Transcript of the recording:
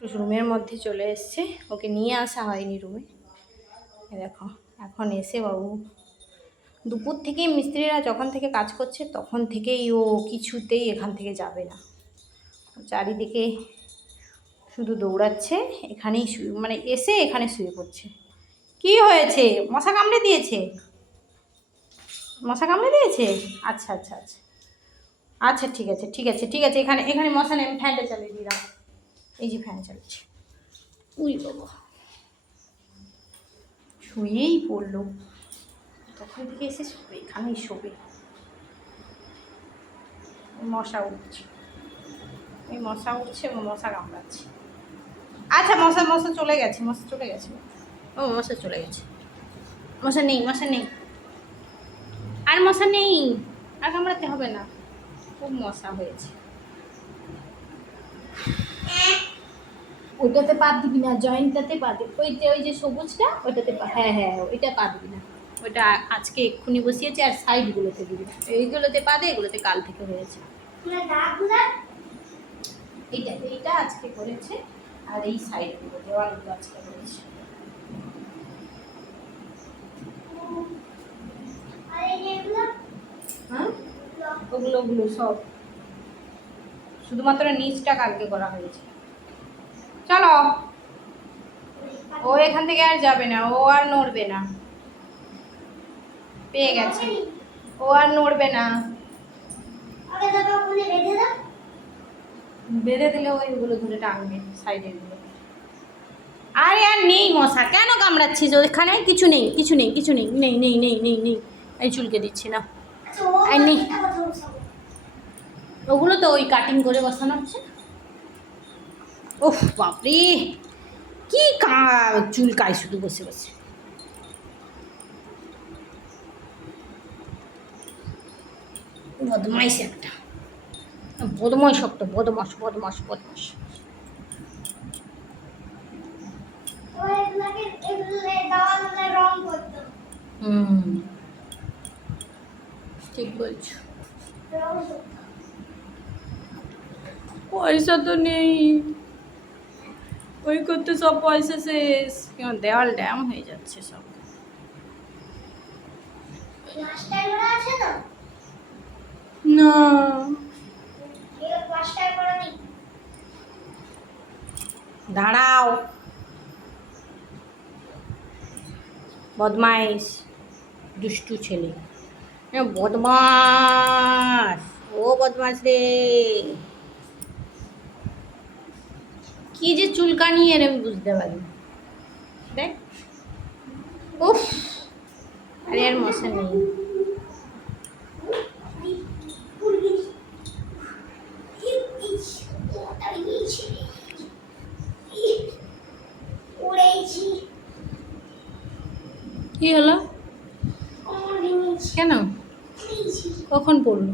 রুমের মধ্যে চলে এসছে। ওকে নিয়ে আসা হয়নি রুমে। দেখো, এখন এসে বাবু। দুপুর থেকেই মিস্ত্রিরা যখন থেকে কাজ করছে, তখন থেকেই ও কিছুতেই এখান থেকে যাবে না। চারিদিকে শুধু দৌড়াচ্ছে, এখানেই শুয়ে মানে এসে এখানে শুয়ে পড়ছে। কি হয়েছে? মশা কামড়ে দিয়েছে? মশা কামড়ে দিয়েছে? আচ্ছা আচ্ছা আচ্ছা। আচ্ছা ঠিক আছে ঠিক আছে ঠিক আছে, এখানে এখানে মশা নেই, আমি ফ্যানটা চালিয়ে দিলাম এই যে ফ্যান চালাচ্ছে উই বাবা। শুয়েই পড়ল। তখন থেকে এসে শোবে এখানেই শোবে। মশা উঠছে। এই মশা উঠছে ও মশা কামড়াচ্ছে। আচ্ছা মশা মশা চলে গেছে মশা চলে গেছে। ও মশা চলে গেছে। মশা নেই মশা নেই। আর মশা নেই। আর কামড়াতে হবে না। খুব মশা হয়েছে। ওইটাতে পা দিবি না জয়েন্টটাতে পা দিবি। ওই যে ওই যে সবুজটা ওইটাতে পা হ্যাঁ হ্যাঁ ওইটা পা দিবি না। ওইটা আজকে এক্ষুনি বসিয়েছে আর সাইডগুলোতে দিবি না। এইগুলোতে পা দে এগুলোতে কাল থেকে হয়েছে। এইটা এইটা আজকে করেছে। আর এই সাইডগুলো দেওয়ালগুলো আজকে করেছে। হ্যাঁ? ওগুলো ওগুলো সব। শুধুমাত্র নিচটা কালকে করা হয়েছে। চলো। ও এখান থেকে আর যাবে না ও আর নড়বে না। পেয়ে গেছে। ও আর নড়বে না। বেঁধে দিলে ওইগুলো ধরে টাঙবে সাইডেরগুলো আরে আর নেই মশা কেন কামড়াচ্ছিস? ওখানে কিছু নেই কিছু নেই কিছু নেই নেই নেই নেই নেই নেই। এই চুলকে দিচ্ছি না। আর নেই ওগুলো তো ওই কাটিং করে বসানো হচ্ছে। ওহ বাপরে। কি কা চুল কায় শুধু বসে বসে। বদমাইশ একটা। বদমাস একটা বদমাস বদমাস বদমাস হুম। ঠিক বলছো। পয়সা তো নেই। ওই করতে সব পয়সা শেষ। কেমন দেওয়াল ড্যাম হয়ে যাচ্ছে সব। না। দাঁড়াও। বদমাইশ দুষ্টু ছেলে। বদমাস ও বদমাস রে। কি যে চুলকানি এর আমি বুঝতে পারি। দেখ। উফ। আরে আর মশা নেই। কি হলো? কেন? কখন পড়ল?